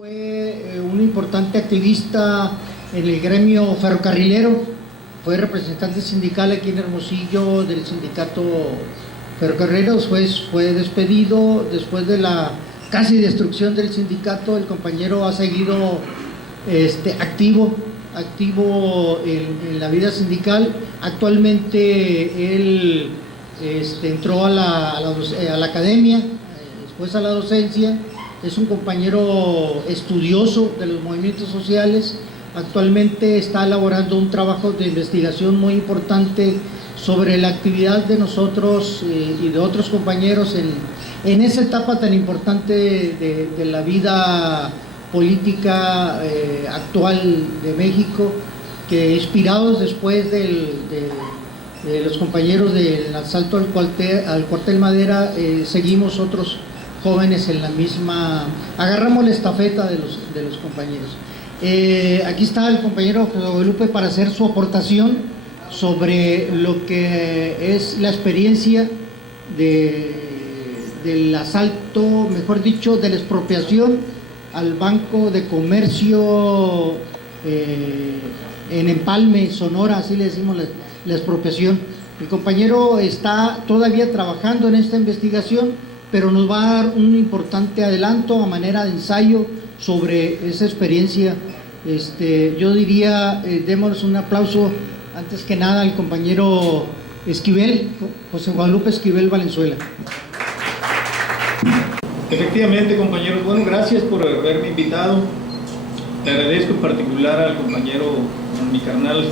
Fue un importante activista en el gremio ferrocarrilero, fue representante sindical aquí en Hermosillo del sindicato ferrocarrilero. Después fue despedido después de la casi destrucción del sindicato. El compañero ha seguido activo en la vida sindical. Actualmente él entró a la academia, después a la docencia. Es un compañero estudioso de los movimientos sociales. Actualmente está elaborando un trabajo de investigación muy importante sobre la actividad de nosotros y de otros compañeros en esa etapa tan importante de la vida política actual de México, que inspirados después de los compañeros del asalto al cuartel Madera, seguimos otros jóvenes en la misma, agarramos la estafeta de los compañeros. Aquí está el compañero José Guadalupe para hacer su aportación sobre lo que es la experiencia del asalto, mejor dicho, de la expropiación al Banco de Comercio en Empalme, Sonora, así le decimos la expropiación. El compañero está todavía trabajando en esta investigación, pero nos va a dar un importante adelanto a manera de ensayo sobre esa experiencia. Yo diría, démosle un aplauso antes que nada al compañero Esquivel, José Guadalupe Esquivel Valenzuela. Efectivamente, compañeros, bueno, gracias por haberme invitado. Le agradezco en particular al compañero, a mi carnal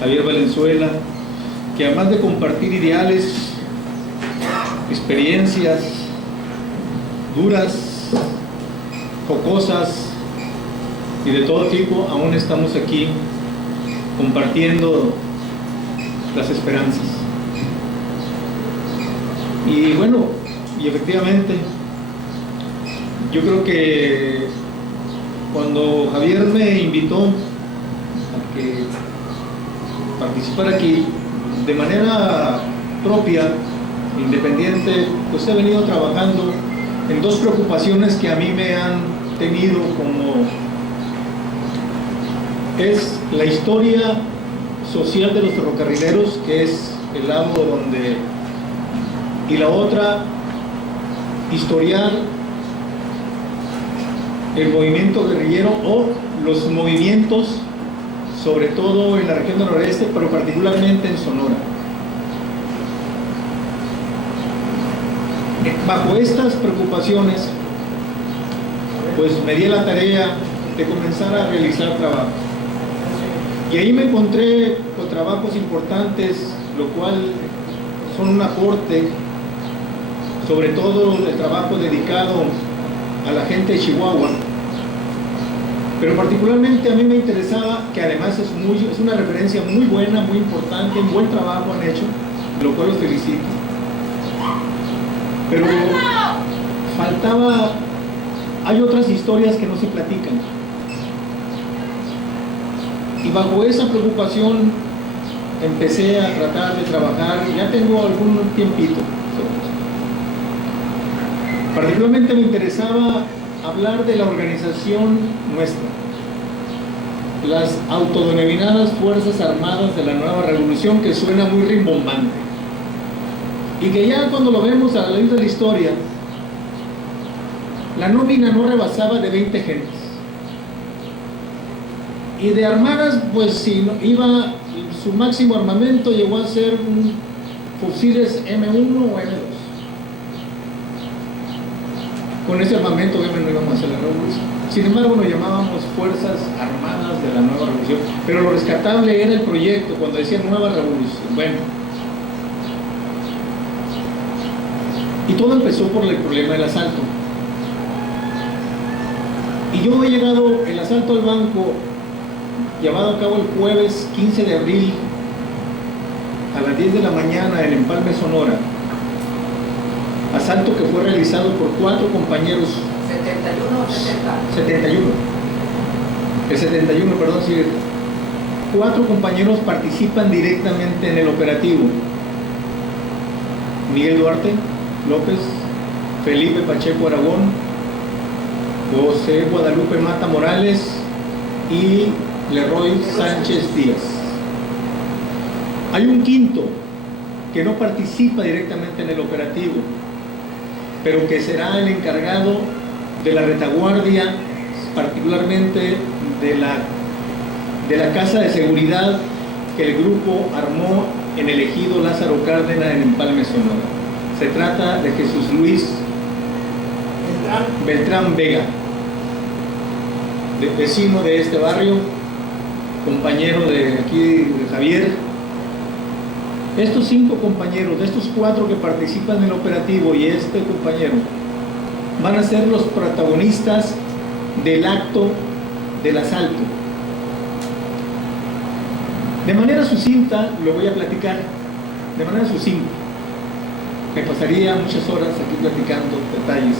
Javier Valenzuela, que además de compartir ideales, experiencias duras, jocosas y de todo tipo, aún estamos aquí compartiendo las esperanzas. Y bueno, y efectivamente, yo creo que cuando Javier me invitó a que participara aquí de manera propia, independiente, pues he venido trabajando en dos preocupaciones que a mí me han tenido, como es la historia social de los ferrocarrileros, que es el lado donde, y la otra, historiar el movimiento guerrillero o los movimientos, sobre todo en la región del noreste, pero particularmente en Sonora. Bajo estas preocupaciones, pues me di la tarea de comenzar a realizar trabajo. Y ahí me encontré con trabajos importantes, lo cual son un aporte, sobre todo el trabajo dedicado a la gente de Chihuahua. Pero particularmente a mí me interesaba, que además es una referencia muy buena, muy importante, un buen trabajo han hecho, lo cual los felicito. Pero faltaba, hay otras historias que no se platican. Y bajo esa preocupación empecé a tratar de trabajar, ya tengo algún tiempito. Particularmente me interesaba hablar de la organización nuestra, las autodenominadas Fuerzas Armadas de la Nueva Revolución, que suena muy rimbombante. Y que ya cuando lo vemos a la luz de la historia, la nómina no rebasaba de 20 gentes. Y de armadas, pues si iba, su máximo armamento llegó a ser fusiles M1 o M2. Con ese armamento obviamente no íbamos a hacer la revolución. Sin embargo, nos llamábamos Fuerzas Armadas de la Nueva Revolución. Pero lo rescatable era el proyecto, cuando decía Nueva Revolución. Bueno, y todo empezó por el problema del asalto. Y yo he llegado, el asalto al banco, llevado a cabo el jueves 15 de abril a las 10 de la mañana en Empalme, Sonora. Asalto que fue realizado por 4 compañeros. 71 o 70. 71. El 71, perdón, sí. 4 compañeros participan directamente en el operativo. Miguel Duarte López, Felipe Pacheco Aragón, José Guadalupe Mata Morales y Leroy Sánchez Díaz. Hay un quinto que no participa directamente en el operativo, pero que será el encargado de la retaguardia, particularmente de la casa de seguridad que el grupo armó en el ejido Lázaro Cárdenas en Empalme, Sonora. Se trata de Jesús Luis Beltrán Vega, vecino de este barrio, compañero de aquí de Javier. Estos 5 compañeros, de estos 4 que participan en el operativo y este compañero, van a ser los protagonistas del acto del asalto. De manera sucinta lo voy a platicar, de manera sucinta. Me pasaría muchas horas aquí platicando detalles.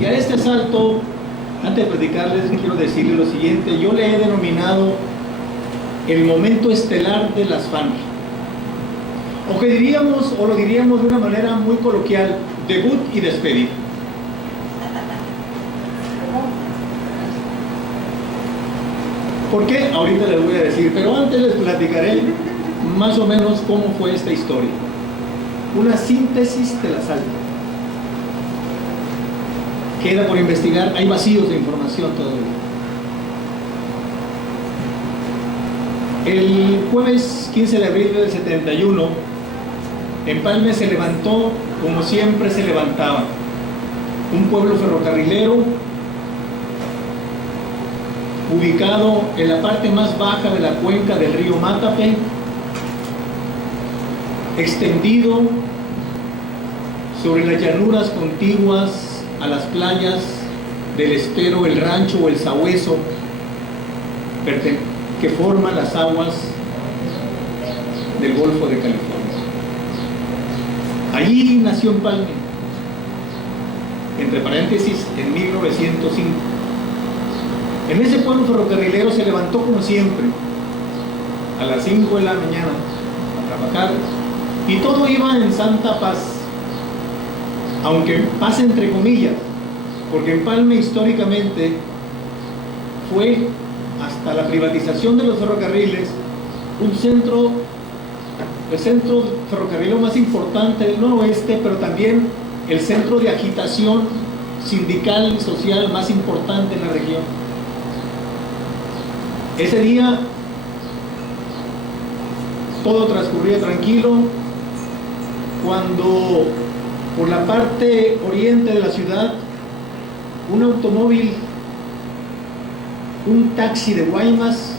Y a este asalto, antes de platicarles, quiero decirles lo siguiente. Yo le he denominado el momento estelar de las FARC. O lo diríamos de una manera muy coloquial, debut y despedida. ¿Por qué? Ahorita les voy a decir, pero antes les platicaré más o menos cómo fue esta historia. Una síntesis del asalto. Queda por investigar, hay vacíos de información todavía. El jueves 15 de abril del 71, Empalme se levantó como siempre se levantaba. Un pueblo ferrocarrilero ubicado en la parte más baja de la cuenca del río Matape, extendido sobre las llanuras contiguas a las playas del Estero, el Rancho o el Sabueso, que forman las aguas del Golfo de California. Allí nació Empalme, entre paréntesis, en 1905. En ese pueblo ferrocarrilero se levantó como siempre, a las 5 de la mañana, a trabajar, y todo iba en santa paz, aunque paz entre comillas, porque Empalme históricamente fue, hasta la privatización de los ferrocarriles, el centro ferrocarrilero más importante del noroeste, pero también el centro de agitación sindical y social más importante en la región. Ese día todo transcurría tranquilo cuando por la parte oriente de la ciudad un automóvil, un taxi de Guaymas,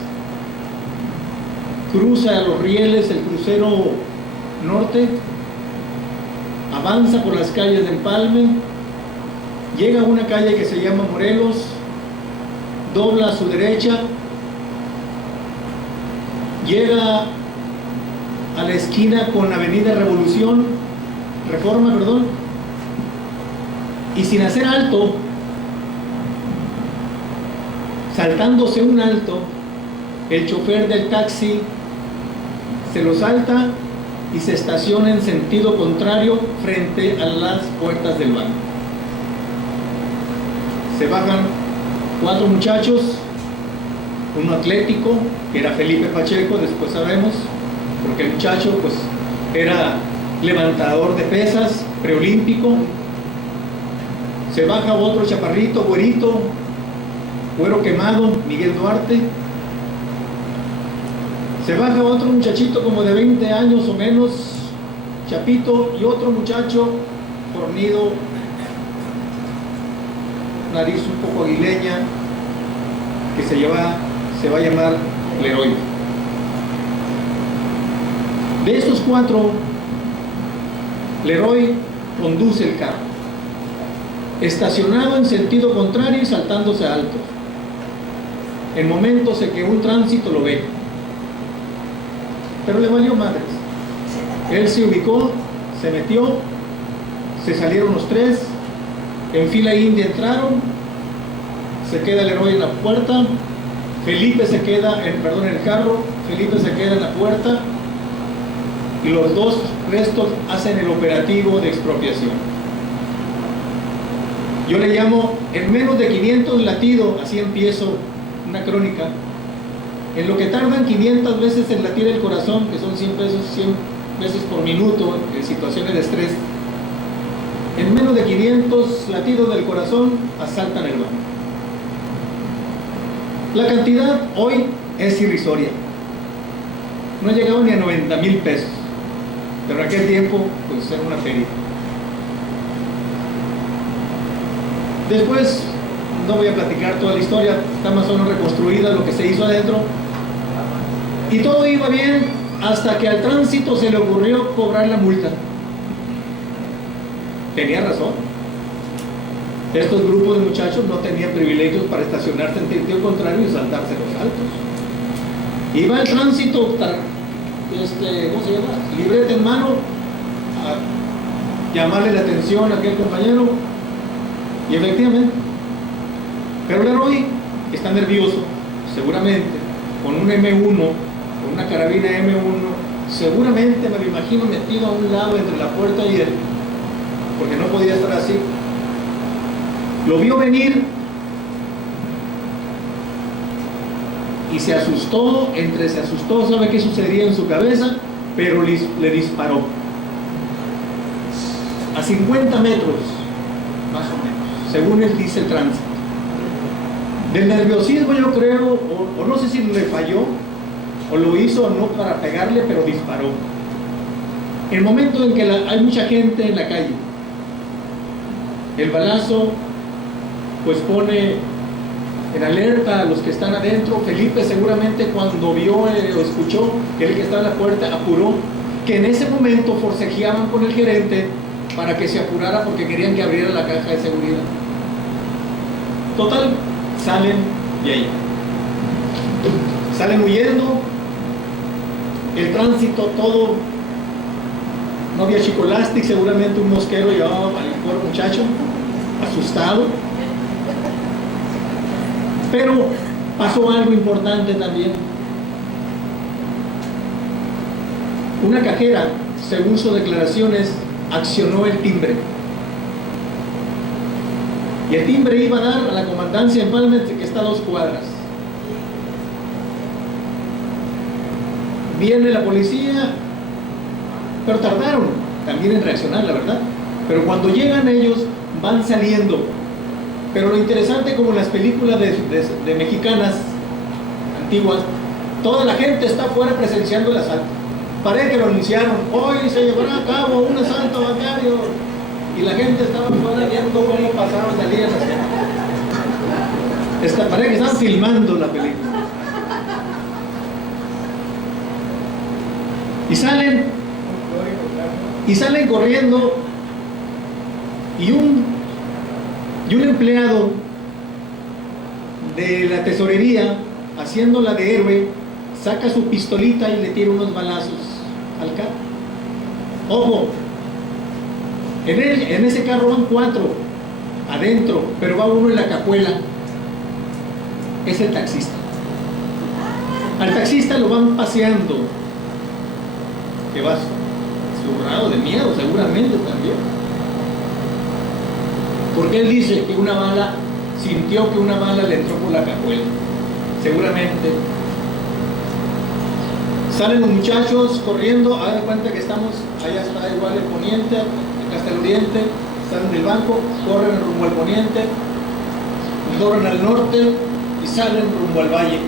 cruza los rieles del crucero norte, avanza por las calles de Empalme, llega a una calle que se llama Morelos, dobla a su derecha, llega a la esquina con Avenida Reforma, y sin hacer alto, saltándose un alto, el chofer del taxi se lo salta y se estaciona en sentido contrario frente a las puertas del banco. Se bajan 4 muchachos, uno atlético, que era Felipe Pacheco, después sabemos, porque el muchacho pues era levantador de pesas, preolímpico. Se baja otro chaparrito, güero quemado, Miguel Duarte. Se baja otro muchachito como de 20 años o menos, chapito, y otro muchacho fornido, nariz un poco aguileña, que se va a llamar Leroy. De estos 4, Leroy conduce el carro, estacionado en sentido contrario y saltándose alto, en momentos en que un tránsito lo ve, pero le valió madres. Él se ubicó, se metió, se salieron los 3, en fila india entraron, se queda Leroy en la puerta, Felipe se queda en el carro, Felipe se queda en la puerta y los dos restos hacen el operativo de expropiación. Yo le llamo en menos de 500 latidos, así empiezo una crónica. En lo que tardan 500 veces en latir el corazón, que son 100 veces por minuto en situaciones de estrés, en menos de 500 latidos del corazón asaltan el banco. La cantidad hoy es irrisoria. No ha llegado ni a 90,000 pesos, pero en aquel tiempo pues era una feria. Después, no voy a platicar toda la historia, está más o menos reconstruida lo que se hizo adentro. Y todo iba bien hasta que al tránsito se le ocurrió cobrar la multa. Tenía razón. Estos grupos de muchachos no tenían privilegios para estacionarse en sentido contrario y saltarse los altos. Iba el tránsito, ¿cómo se llama? Libreta en mano, a llamarle la atención a aquel compañero, y efectivamente. Pero el héroe está nervioso, seguramente, con un M1, con una carabina M1, seguramente me lo imagino metido a un lado entre la puerta y él, porque no podía estar así. Lo vio venir y se asustó, sabe qué sucedería en su cabeza, pero le disparó a 50 metros, más o menos, según él dice el tránsito. Del nerviosismo yo creo, o no sé si le falló, o lo hizo no para pegarle, pero disparó. En el momento en que hay mucha gente en la calle, el balazo pues pone en alerta a los que están adentro. Felipe seguramente cuando vio o escuchó que el que estaba en la puerta apuró, que en ese momento forcejeaban con el gerente para que se apurara porque querían que abriera la caja de seguridad. Total, salen de ahí. Salen huyendo, el tránsito todo, no había chicolastic, seguramente un mosquero llevaba al pobre muchacho, asustado. Pero pasó algo importante también. Una cajera, según sus declaraciones, accionó el timbre. Y el timbre iba a dar a la comandancia en Palmer, que está a 2 cuadras. Viene la policía, pero tardaron también en reaccionar, la verdad. Pero cuando llegan ellos, van saliendo. Pero lo interesante, como en las películas de mexicanas antiguas, toda la gente está afuera presenciando el asalto. Parece que lo anunciaron, hoy se llevará a cabo un asalto bancario. Y la gente estaba afuera viendo cómo pasaban, salían así. Parece que estaban filmando la película. Y salen corriendo, y un empleado de la tesorería, haciéndola de héroe, saca su pistolita y le tira unos balazos al carro. Ojo, en ese carro van 4 adentro, pero va uno en la cajuela. Es el taxista. Al taxista lo van paseando, que va zurrado de miedo seguramente también, porque él dice que sintió que una bala le entró por la cajuela, seguramente. Salen los muchachos corriendo, hagan cuenta que estamos, allá está igual el poniente, acá está el oriente, salen del banco, corren rumbo al poniente, corren al norte y salen rumbo al valle.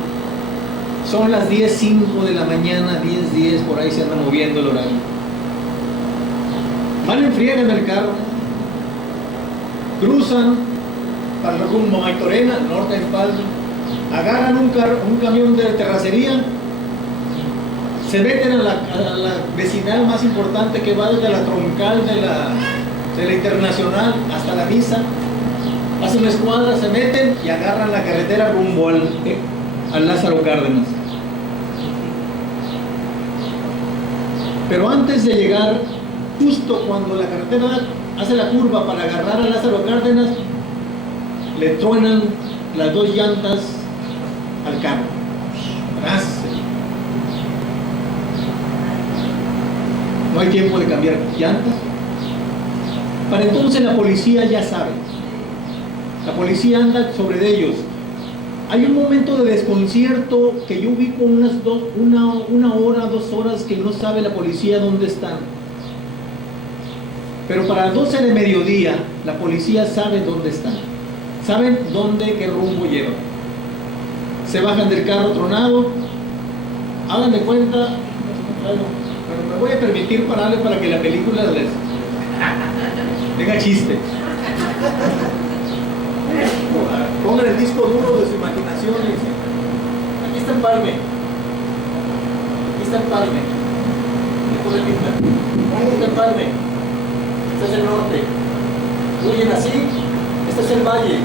Son las 10:05 de la mañana, 10:10, por ahí se anda moviendo el horario. Van en friega en el carro, cruzan para el rumbo a Maitorena, norte de Empalme, agarran un camión de terracería, se meten a la vecinal más importante que va desde la troncal de la Internacional hasta la Misa, hacen una escuadra, se meten y agarran la carretera rumbo al Lázaro Cárdenas. Pero antes de llegar, justo cuando la carretera hace la curva para agarrar a Lázaro Cárdenas, le truenan las 2 llantas al carro. no hay tiempo de cambiar llantas. Para entonces la policía ya sabe, la policía anda sobre de ellos. Hay un momento de desconcierto que yo ubico una hora, 2 horas que no sabe la policía dónde están. Pero para las 12 de mediodía la policía sabe dónde están, saben dónde, qué rumbo llevan. Se bajan del carro tronado, hagan de cuenta, bueno, pero me voy a permitir pararle para que la película les tenga chiste. Pongan el disco duro de su imaginación y dicen, aquí está Empalme, aquí está Empalme, aquí está Empalme, este es el norte, huyen así, este es el valle,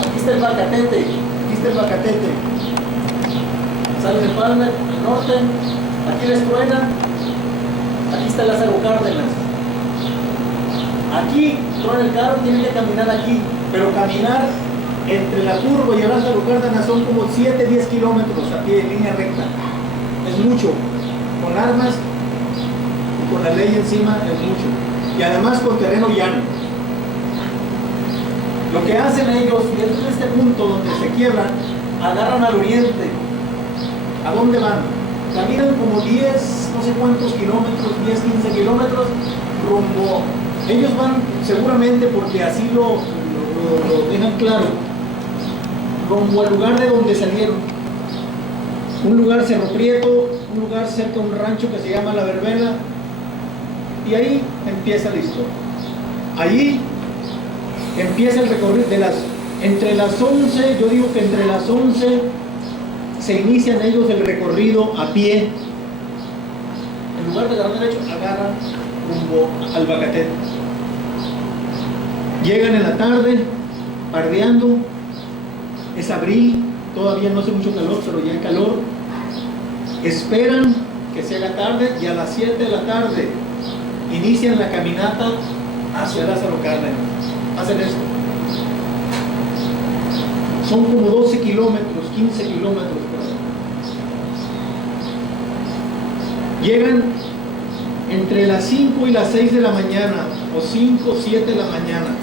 aquí está el Bacatete, aquí está el Bacatete, salen de Empalme, al norte, aquí les truena, aquí está Lázaro Cárdenas, aquí truena el carro, tienen que caminar aquí, pero caminar entre la curva y Lázaro Cárdenas son como 7-10 kilómetros a pie, en línea recta. Es mucho. Con armas y con la ley encima es mucho. Y además con terreno llano. Lo que hacen ellos, y es en este punto donde se quiebran, agarran al oriente. ¿A dónde van? Caminan como 10, no sé cuántos kilómetros, 10-15 kilómetros, rumbo. Ellos van seguramente porque así lo dejan claro, rumbo al lugar de donde salieron. Un lugar Cerro Prieto, un lugar cerca de un rancho que se llama La Verbena, y ahí empieza la historia. Allí empieza el recorrido entre las 11, yo digo que entre las 11 se inician ellos el recorrido a pie. En lugar de agarrar derecho, agarran rumbo al Bacatete. Llegan en la tarde, pardeando, es abril, todavía no hace mucho calor, pero ya hay calor. Esperan que se haga tarde y a las 7 de la tarde inician la caminata hacia Lázaro Cárdenas. Hacen esto. Son como 12 kilómetros, 15 kilómetros por ahí. Llegan entre las 5 y las 6 de la mañana, o 5 o 7 de la mañana.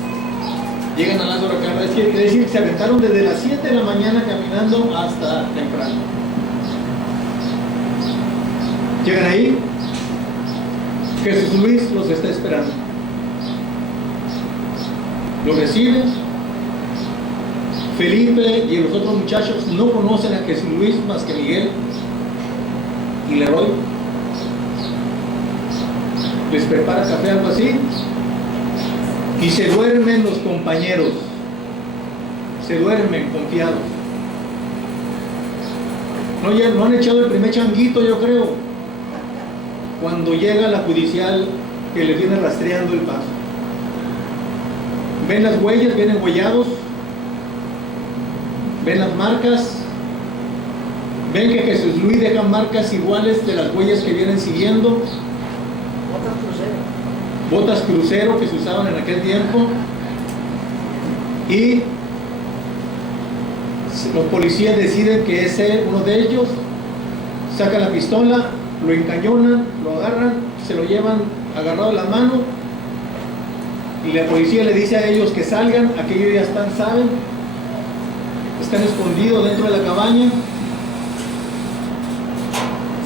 Llegan a Lázaro Cárdenas, quiere decir que se aventaron desde las 7 de la mañana caminando hasta temprano. Llegan ahí, Jesús Luis los está esperando. Los reciben. Felipe y los otros muchachos no conocen a Jesús Luis más que Miguel y Leroy. Les prepara café, algo así, y se duermen los compañeros, se duermen confiados. No han echado el primer changuito, yo creo, cuando llega la judicial que les viene rastreando el paso. Ven las huellas, vienen huellados, ven las marcas, ven que Jesús Luis deja marcas iguales de las huellas que vienen siguiendo. Botas crucero que se usaban en aquel tiempo, y los policías deciden que ese uno de ellos, saca la pistola, lo encañonan, lo agarran, se lo llevan agarrado de la mano, y la policía le dice a ellos que salgan. Aquellos ya saben, están escondidos dentro de la cabaña,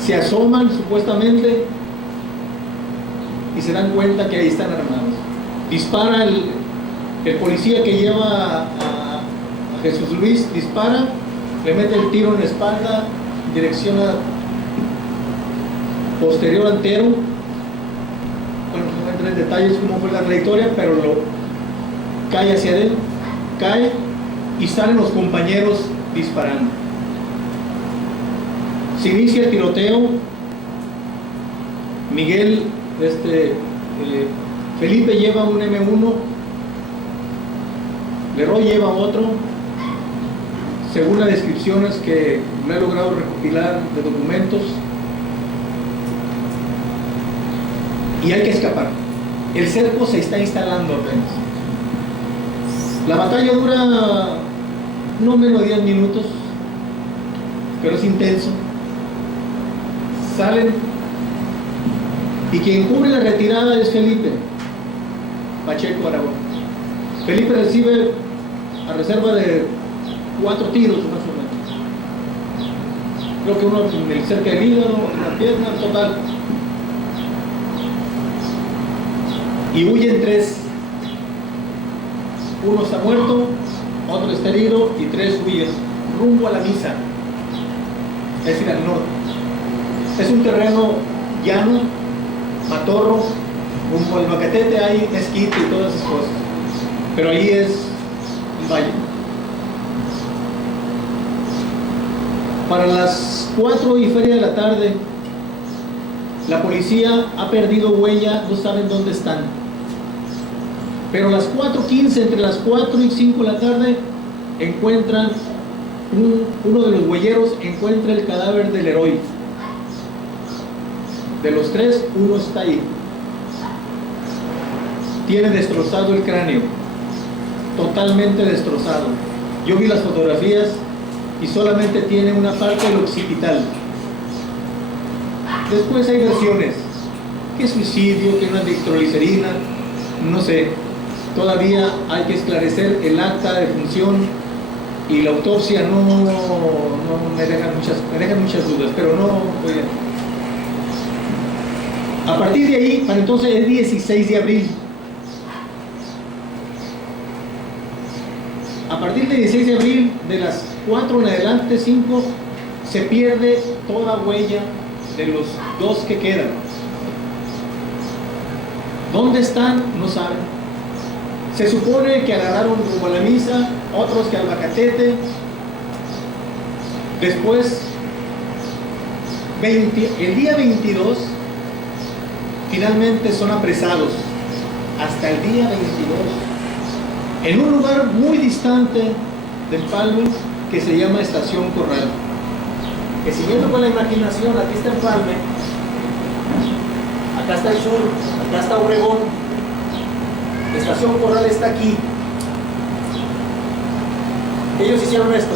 se asoman supuestamente y se dan cuenta que ahí están armados. Dispara el policía que lleva a Jesús Luis, dispara, le mete el tiro en la espalda, dirección posterior antero. Bueno, no entré en detalles cómo fue la trayectoria, pero cae hacia él, cae, y salen los compañeros disparando. Se inicia el tiroteo. Miguel, Felipe lleva un M1, Leroy lleva otro, según las descripciones que no he logrado recopilar de documentos, y hay que escapar. El cerco se está instalando apenas. La batalla dura no menos de 10 minutos, pero es intenso. Salen Y quien cubre la retirada es Felipe Pacheco Aragón. Felipe recibe a reserva de 4 tiros más o menos. Creo que uno cerca del hígado, en la pierna, total. Y huyen 3. Uno está muerto, otro está herido y 3 huyen rumbo a la misa, es decir, al norte. Es un terreno llano, matorro, rumbo al Macatete hay esquite y todas esas cosas, pero ahí es un valle. Para las 4 y feria de la tarde, la policía ha perdido huella, no saben dónde están. Pero a las 4:15, entre las 4 y 5 de la tarde, encuentran, uno de los huelleros encuentra el cadáver del héroe. De los 3, uno está ahí. Tiene destrozado el cráneo, totalmente destrozado. Yo vi las fotografías y solamente tiene una parte del occipital. Después hay versiones, que suicidio, que una nitroglicerina, no sé. Todavía hay que esclarecer el acta de función y la autopsia no me dejan muchas dudas, pero no voy a... partir de ahí, para entonces es 16 de abril. A partir del 16 de abril, de las 4 en adelante, 5, se pierde toda huella de los 2 que quedan. ¿Dónde están? No saben. Se supone que agarraron rumbo a la misa, otros que al Macatete. Después, el día 22, finalmente son apresados. Hasta el día 22. En un lugar muy distante del Empalme, que se llama Estación Corral. Que siguiendo con la imaginación, aquí está Empalme, acá está el sur, acá está Obregón. Estación Corral está aquí. Ellos hicieron esto.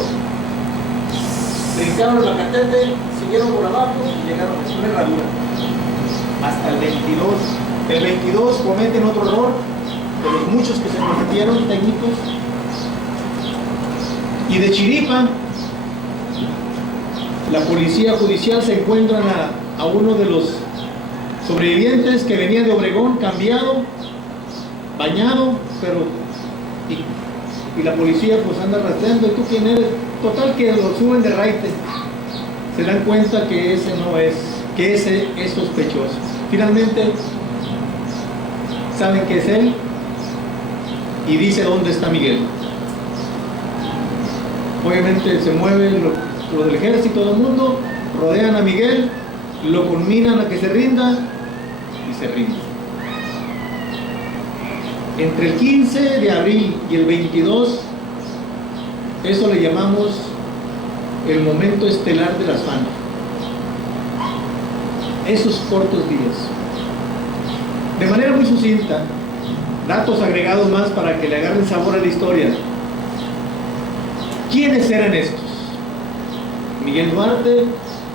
Brincaron el Macatete, siguieron por abajo y llegaron a una herradura. Hasta el 22. El 22 cometen otro error, de los muchos que se cometieron técnicos. Y de chiripa, la policía judicial se encuentran a uno de los sobrevivientes que venía de Obregón, cambiado, bañado, pero y la policía pues anda rastreando. ¿Y tú quién eres? Total que lo suben de raite. Se dan cuenta que ese no es, que ese es sospechoso. Finalmente saben que es él y dice dónde está Miguel. Obviamente se mueve lo del ejército, todo el mundo, rodean a Miguel, lo conminan a que se rinda y se rinde. Entre el 15 de abril y el 22, eso le llamamos el momento estelar de las FAN. Esos cortos días. De manera muy sucinta, datos agregados más para que le agarren sabor a la historia. ¿Quiénes eran estos? Miguel Duarte,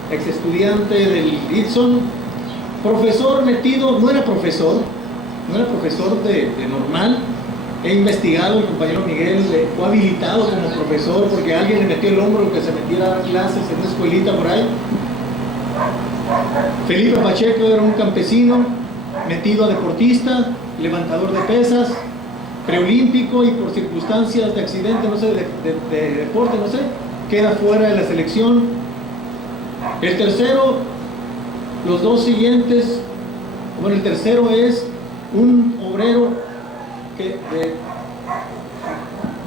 ex estudiante del Itson, profesor metido, no era profesor de normal. He investigado, el compañero Miguel fue habilitado como profesor porque alguien le metió el hombro que se metiera a dar clases en una escuelita por ahí. Felipe Pacheco era un campesino metido a deportista, levantador de pesas, preolímpico y por circunstancias de accidente, no sé, de deporte, no sé, queda fuera de la selección. El tercero, los 2 siguientes, bueno, el tercero es un obrero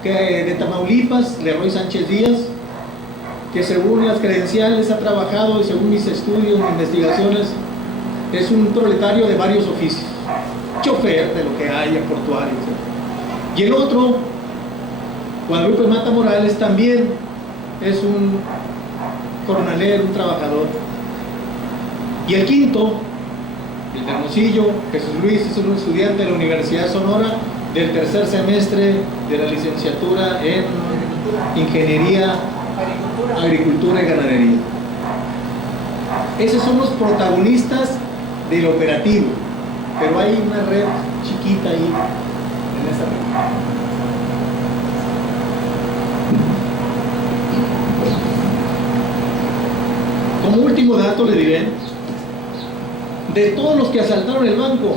de Tamaulipas, Leroy Sánchez Díaz, que según las credenciales ha trabajado y según mis estudios, mis investigaciones, es un proletario de varios oficios, chofer de lo que haya, portuario, etc. Y el otro, Guadalupe Mata Morales, también es un coronelero, un trabajador. Y el quinto, el de Hermosillo, Jesús Luis, es un estudiante de la Universidad de Sonora del 3er semestre de la licenciatura en Ingeniería, Agricultura y Ganadería. Esos son los protagonistas del operativo, pero hay una red chiquita ahí en esa red. Como último dato le diré, de todos los que asaltaron el banco,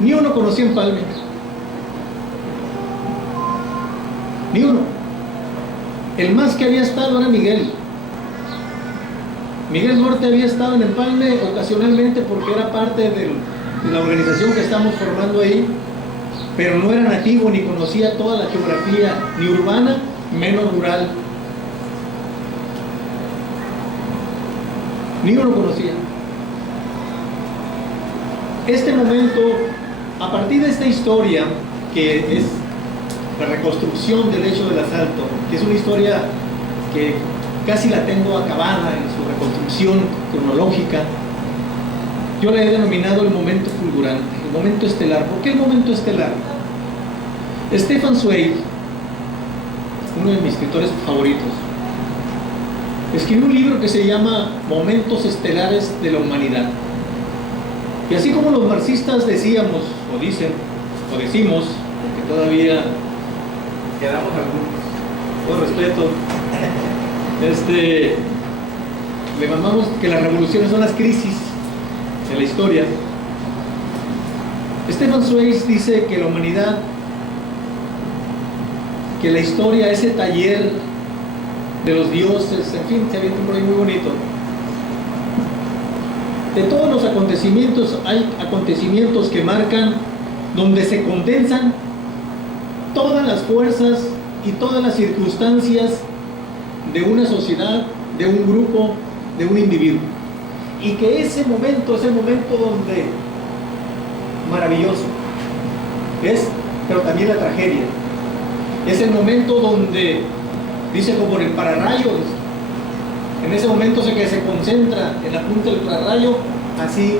ni uno conocía Empalme. Ni uno. El más que había estado era Miguel. Miguel Norte había estado en Empalme ocasionalmente porque era parte de la organización que estamos formando ahí, pero no era nativo ni conocía toda la geografía, ni urbana, menos rural. Ni uno conocía. Este momento, a partir de esta historia, que es la reconstrucción del hecho del asalto, que es una historia que casi la tengo acabada en su reconstrucción cronológica, yo le he denominado el momento fulgurante, el momento estelar. ¿Por qué el momento estelar? Stefan Zweig, uno de mis escritores favoritos, escribió un libro que se llama Momentos Estelares de la Humanidad. Y así como los marxistas decíamos, o dicen, o decimos, porque todavía quedamos algunos, con respeto, le llamamos que las revoluciones son las crisis de la historia. Stefan Zweig dice que la humanidad, que la historia, ese taller de los dioses, en fin, se ha visto por ahí muy bonito. De todos los acontecimientos, hay acontecimientos que marcan, donde se condensan todas las fuerzas y todas las circunstancias de una sociedad, de un grupo, de un individuo. Y que ese momento donde maravilloso es, pero también la tragedia. Es el momento donde, dice como el pararrayo, en ese momento que se concentra en la punta del pararrayo, así.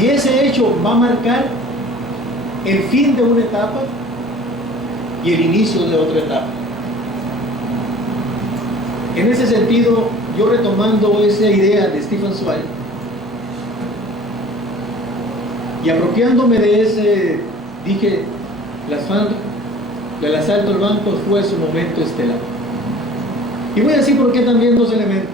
Y ese hecho va a marcar el fin de una etapa y el inicio de otra etapa. En ese sentido, yo retomando esa idea de Stefan Zweig y apropiándome de ese, dije, el asalto al banco fue su momento estelar. Y voy a decir por qué también dos elementos.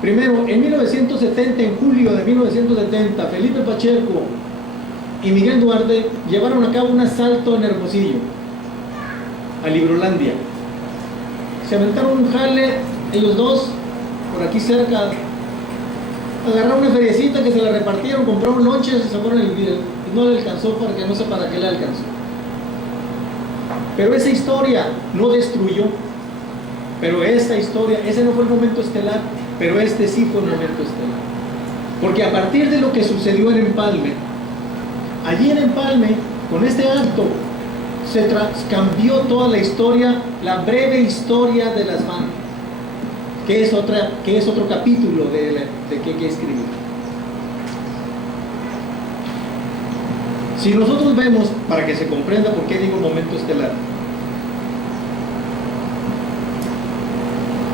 Primero, en 1970, en julio de 1970, Felipe Pacheco y Miguel Duarte llevaron a cabo un asalto en Hermosillo, a Librolandia. Se aventaron un jale, ellos dos, por aquí cerca, agarraron una feriecita que se la repartieron, compraron lonches y se fueron el video. Y no le alcanzó, para que no sé para qué le alcanzó. Pero esa historia no destruyó. Pero esta historia, ese no fue el momento estelar, pero este sí fue el momento estelar. Porque a partir de lo que sucedió en Empalme, allí en Empalme, con este acto, se cambió toda la historia, la breve historia de las bandas, que es otro capítulo de que hay que escribir. Si nosotros vemos, para que se comprenda por qué digo momento estelar,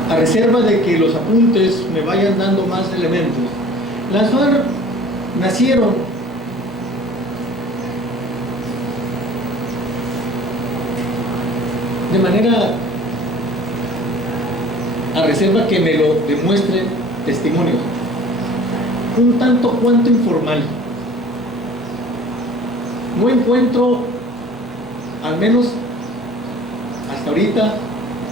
a reserva de que los apuntes me vayan dando más elementos, las FARC nacieron de manera, a reserva que me lo demuestren testimonios, un tanto cuanto informal. No encuentro, al menos hasta ahorita,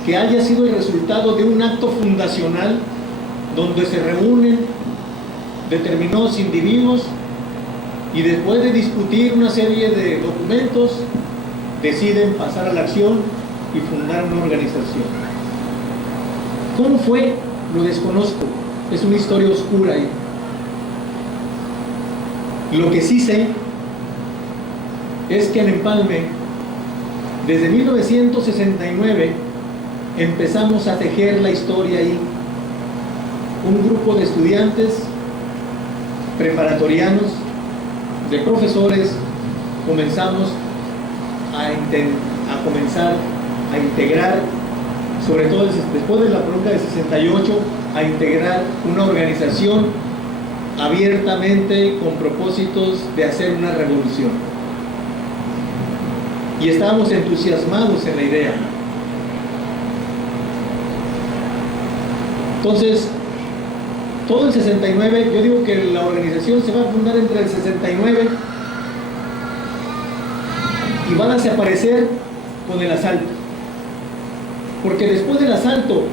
que haya sido el resultado de un acto fundacional donde se reúnen determinados individuos y después de discutir una serie de documentos deciden pasar a la acción y fundar una organización. ¿Cómo fue? Lo desconozco, es una historia oscura ahí. Lo que sí sé es que en Empalme, desde 1969, empezamos a tejer la historia ahí. Un grupo de estudiantes preparatorianos, de profesores, comenzamos a comenzar a integrar, sobre todo después de la bronca de 68, a integrar una organización abiertamente con propósitos de hacer una revolución. Y estábamos entusiasmados en la idea. Entonces, todo el 69, yo digo que la organización se va a fundar entre el 69 y van a desaparecer con el asalto. Porque después del asalto,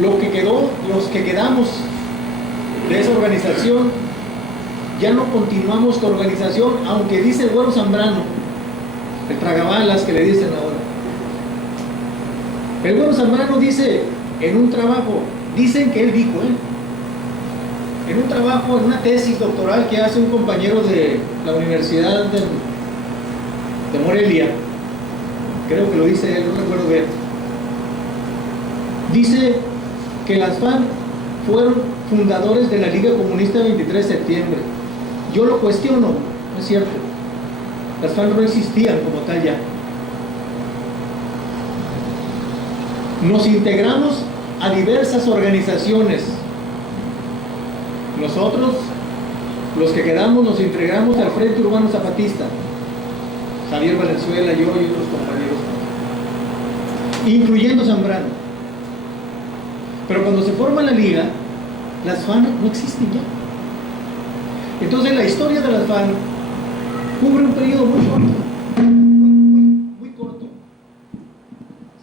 los que quedamos de esa organización, ya no continuamos con la organización, aunque dice el Güero Zambrano, el tragabalas que le dicen ahora. El Güero Zambrano dice en un trabajo, dicen que él dijo, en un trabajo, en una tesis doctoral que hace un compañero de la Universidad de Morelia, creo que lo dice él, no recuerdo bien, dice que las FARC fueron fundadores de la Liga Comunista 23 de septiembre. Yo lo cuestiono, no es cierto. Las FARC no existían como tal ya. Nos integramos a diversas organizaciones. Nosotros, los que quedamos, nos integramos al Frente Urbano Zapatista. Javier Valenzuela, yo y otros compañeros, incluyendo Zambrano. Pero cuando se forma la liga, las FARC no existen ya. Entonces la historia de las FARC cubre un periodo muy corto, muy corto,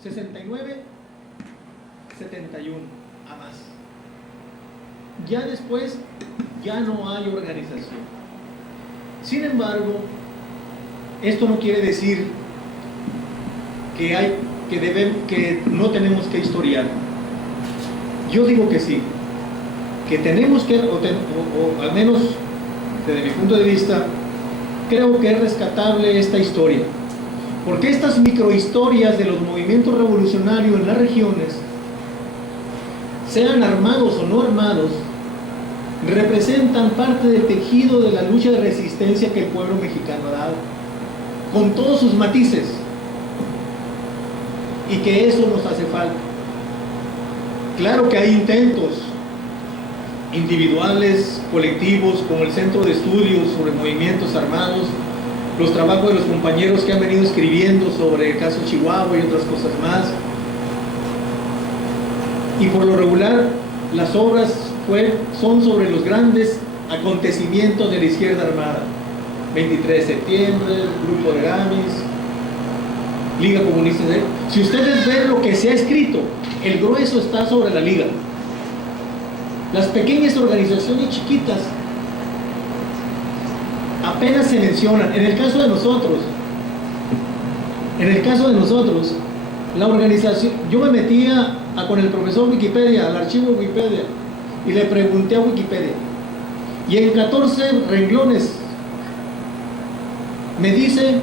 69, 71, a más. Ya después, ya no hay organización. Sin embargo, esto no quiere decir que no tenemos que historiar. Yo digo que sí, que tenemos que, o al menos desde mi punto de vista, creo que es rescatable esta historia, porque estas microhistorias de los movimientos revolucionarios en las regiones, sean armados o no armados, representan parte del tejido de la lucha de resistencia que el pueblo mexicano ha dado, con todos sus matices, y que eso nos hace falta. Claro que hay intentos individuales, colectivos, como el Centro de Estudios sobre Movimientos Armados, los trabajos de los compañeros que han venido escribiendo sobre el caso Chihuahua y otras cosas más. Y por lo regular, las obras son sobre los grandes acontecimientos de la izquierda armada. 23 de septiembre, Grupo de Gamis, Liga Comunista. Si ustedes ven lo que se ha escrito, el grueso está sobre la Liga. Las pequeñas organizaciones chiquitas apenas se mencionan. En el caso de nosotros, la organización, yo me metía con el profesor Wikipedia, al archivo Wikipedia, y le pregunté a Wikipedia, y en 14 renglones me dice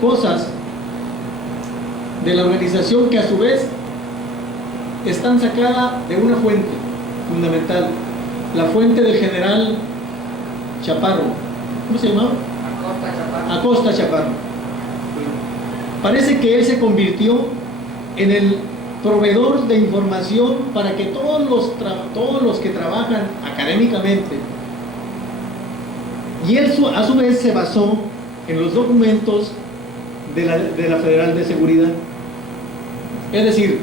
cosas de la organización que a su vez están sacadas de una fuente fundamental, la fuente del general Chaparro. ¿Cómo se llamaba? Acosta Chaparro. Parece que él se convirtió en el proveedor de información para que todos los que trabajan académicamente, y él a su vez se basó en los documentos de la Federal de Seguridad. Es decir,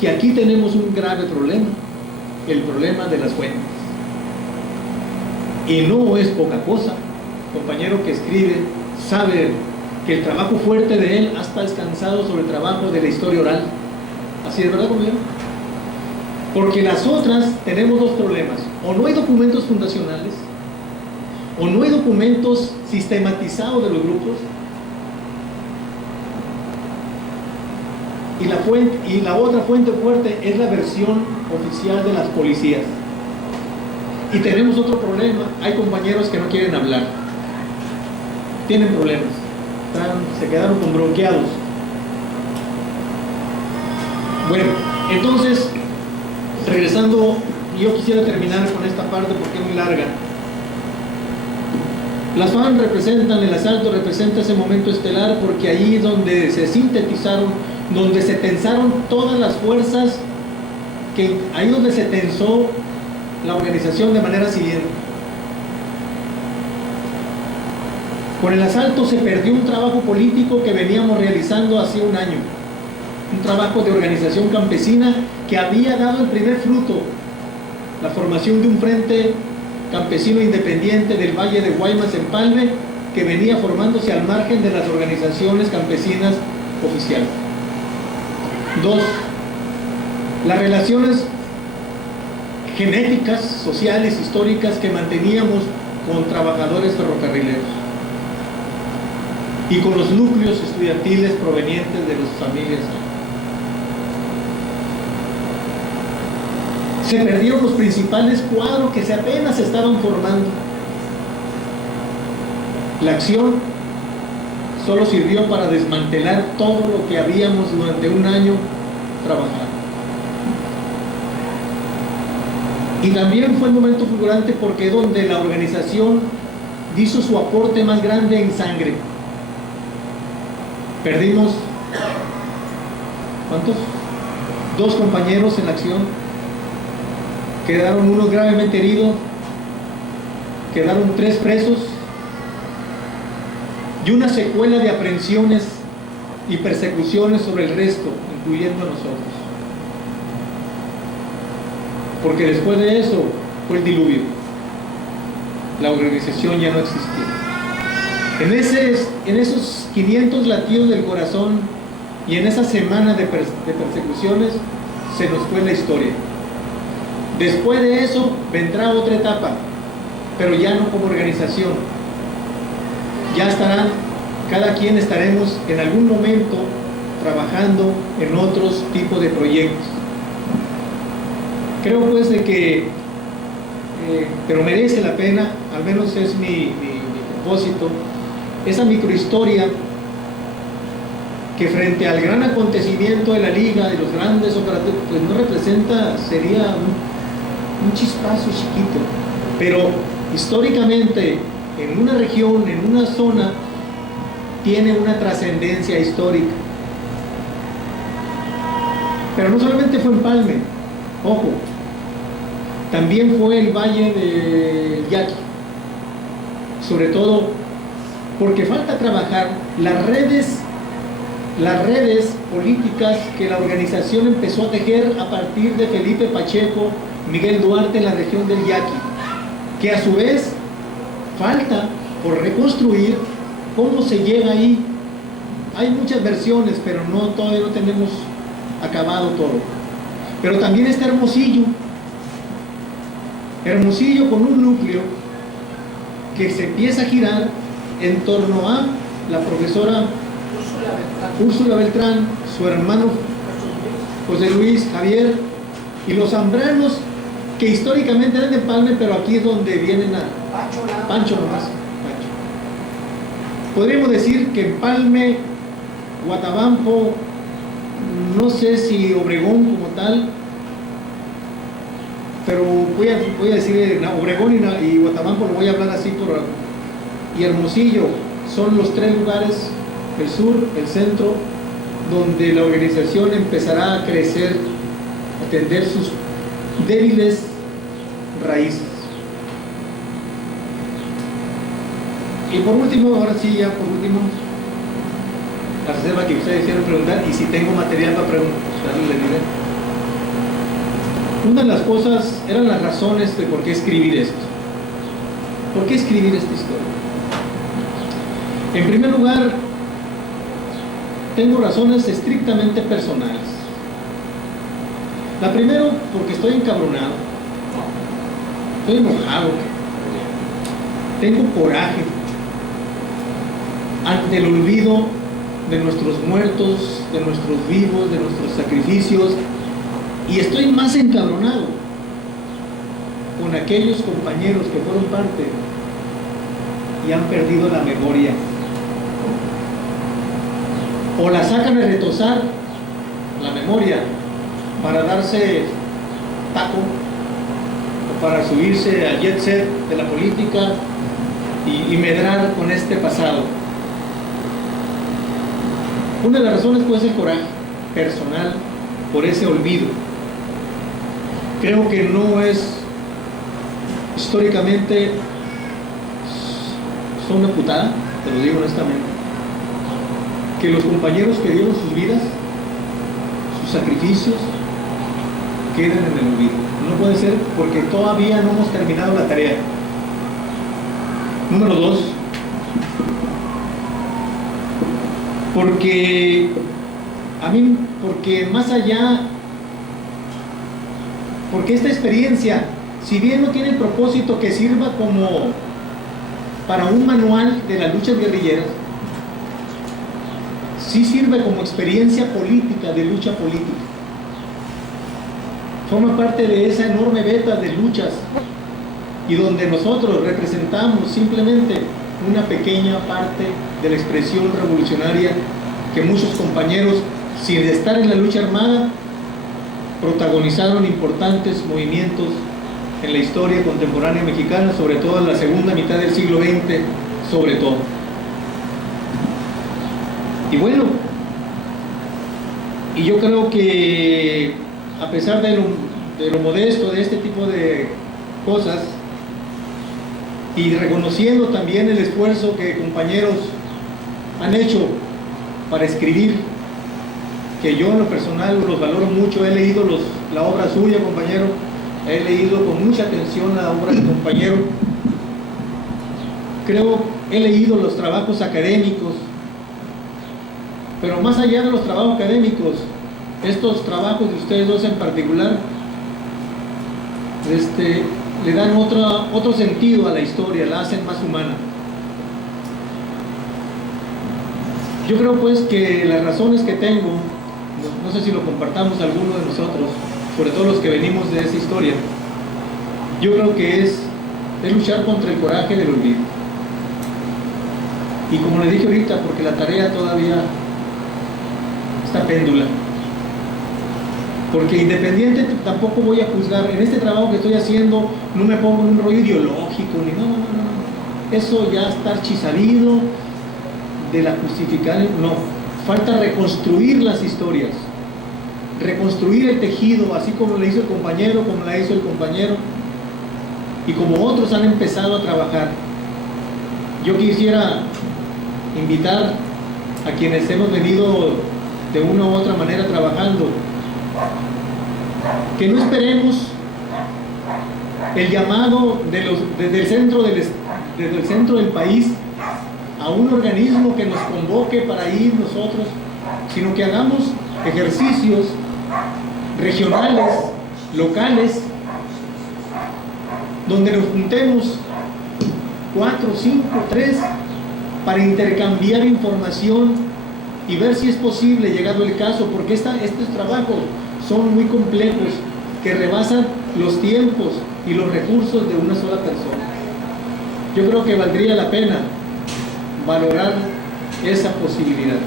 que aquí tenemos un grave problema, el problema de las fuentes. Y no es poca cosa. El compañero que escribe sabe que el trabajo fuerte de él hasta descansado sobre el trabajo de la historia oral. Así es, ¿verdad, compañero? Porque las otras tenemos dos problemas: o no hay documentos fundacionales, o no hay documentos sistematizados de los grupos, y la otra fuente fuerte es la versión oficial de las policías. Y tenemos otro problema: hay compañeros que no quieren hablar, tienen problemas, se quedaron con bronqueados. Bueno, entonces, regresando, yo quisiera terminar con esta parte porque es muy larga. Las FARC representan, el asalto representa ese momento estelar, porque ahí es donde se sintetizaron, donde se tensaron todas las fuerzas, ahí donde se tensó la organización de manera siguiente. Con el asalto se perdió un trabajo político que veníamos realizando hace un año, un trabajo de organización campesina que había dado el primer fruto, la formación de un frente campesino independiente del Valle de Guaymas, Empalme, que venía formándose al margen de las organizaciones campesinas oficiales. 2. Las relaciones genéticas, sociales, históricas que manteníamos con trabajadores ferrocarrileros y con los núcleos estudiantiles provenientes de las familias. Se perdieron los principales cuadros que apenas se estaban formando. La acción solo sirvió para desmantelar todo lo que habíamos durante un año trabajado. Y también fue el momento fulgurante porque es donde la organización hizo su aporte más grande en sangre. Perdimos, ¿cuántos? 2 compañeros en la acción. Quedaron unos gravemente heridos, quedaron 3 presos y una secuela de aprehensiones y persecuciones sobre el resto, incluyendo a nosotros. Porque después de eso fue el diluvio. La organización ya no existía. En esos 500 latidos del corazón y en esa semana de persecuciones se nos fue la historia. Después de eso vendrá otra etapa, pero ya no como organización. Ya estarán, cada quien estaremos en algún momento trabajando en otros tipos de proyectos. Creo pues de que, pero merece la pena, al menos es mi propósito, esa microhistoria que frente al gran acontecimiento de la liga, de los grandes operativos, pues no representa, sería un chispazo chiquito, pero históricamente en una región, en una zona, tiene una trascendencia histórica. Pero no solamente fue Empalme, ojo, también fue el Valle de Yaqui, sobre todo porque falta trabajar las redes políticas que la organización empezó a tejer a partir de Felipe Pacheco, Miguel Duarte en la región del Yaqui, que a su vez falta por reconstruir cómo se llega ahí. Hay muchas versiones, pero todavía no tenemos acabado todo. Pero también está Hermosillo con un núcleo que se empieza a girar en torno a la profesora Úrsula Beltrán, su hermano José Luis, Javier, y los zambranos que históricamente eran de Empalme, pero aquí es donde vienen a Pancho nomás. Podríamos decir que Empalme, Guatabampo, no sé si Obregón como tal, pero voy a decir Obregón y Guatabampo, lo voy a hablar así y Hermosillo son los 3 lugares, el sur, el centro, donde la organización empezará a crecer, a tender sus débiles raíces. Y por último, ahora sí, la reserva que ustedes quieran preguntar, y si tengo material para preguntar, les diré. Una de las cosas eran las razones de por qué escribir esto. ¿Por qué escribir esta historia? En primer lugar, tengo razones estrictamente personales. La primera, porque estoy encabronado, estoy enojado, tengo coraje ante el olvido de nuestros muertos, de nuestros vivos, de nuestros sacrificios, y estoy más encabronado con aquellos compañeros que fueron parte y han perdido la memoria, o la sacan a retosar la memoria para darse taco o para subirse al jet set de la política y medrar con este pasado. Una de las razones puede ser el coraje personal por ese olvido. Creo que no es históricamente son una putada, te lo digo honestamente, que los compañeros que dieron sus vidas, sus sacrificios, queden en el olvido. No puede ser, porque todavía no hemos terminado la tarea. Número 2, porque más allá, porque esta experiencia, si bien no tiene el propósito que sirva como para un manual de las luchas guerrilleras, sí sirve como experiencia política, de lucha política. Forma parte de esa enorme veta de luchas, y donde nosotros representamos simplemente una pequeña parte de la expresión revolucionaria que muchos compañeros, sin estar en la lucha armada, protagonizaron importantes movimientos en la historia contemporánea mexicana, sobre todo en la segunda mitad del siglo XX, sobre todo. Y bueno, y yo creo que a pesar de lo modesto de este tipo de cosas, y reconociendo también el esfuerzo que compañeros han hecho para escribir, que yo en lo personal los valoro mucho, he leído la obra suya, compañero, he leído con mucha atención la obra del compañero, he leído los trabajos académicos, pero más allá de los trabajos académicos, estos trabajos de ustedes dos en particular, le dan otro sentido a la historia, la hacen más humana. Yo creo pues que las razones que tengo, no sé si lo compartamos alguno de nosotros, sobre todo los que venimos de esa historia, yo creo que es luchar contra el coraje del olvido. Y como le dije ahorita, porque la tarea todavía está péndula. Porque independiente, tampoco voy a juzgar, en este trabajo que estoy haciendo, no me pongo en un rollo ideológico, ni no. Eso ya está archisabido de la justificar, no. Falta reconstruir las historias, reconstruir el tejido, así como lo hizo el compañero, como la hizo el compañero, y como otros han empezado a trabajar. Yo quisiera invitar a quienes hemos venido de una u otra manera trabajando, que no esperemos el llamado desde el centro del país a un organismo que nos convoque para ir nosotros, sino que hagamos ejercicios regionales, locales, donde nos juntemos 4, 5, 3 para intercambiar información y ver si es posible, llegado el caso, porque estos trabajos son muy complejos, que rebasan los tiempos y los recursos de una sola persona. Yo creo que valdría la pena valorar esa posibilidad.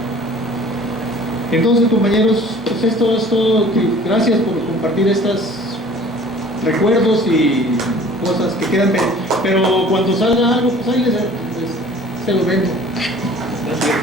Entonces, compañeros, pues esto es todo. Gracias por compartir estos recuerdos y cosas que quedan, pero cuando salga algo, pues ahí se lo vendo. Gracias.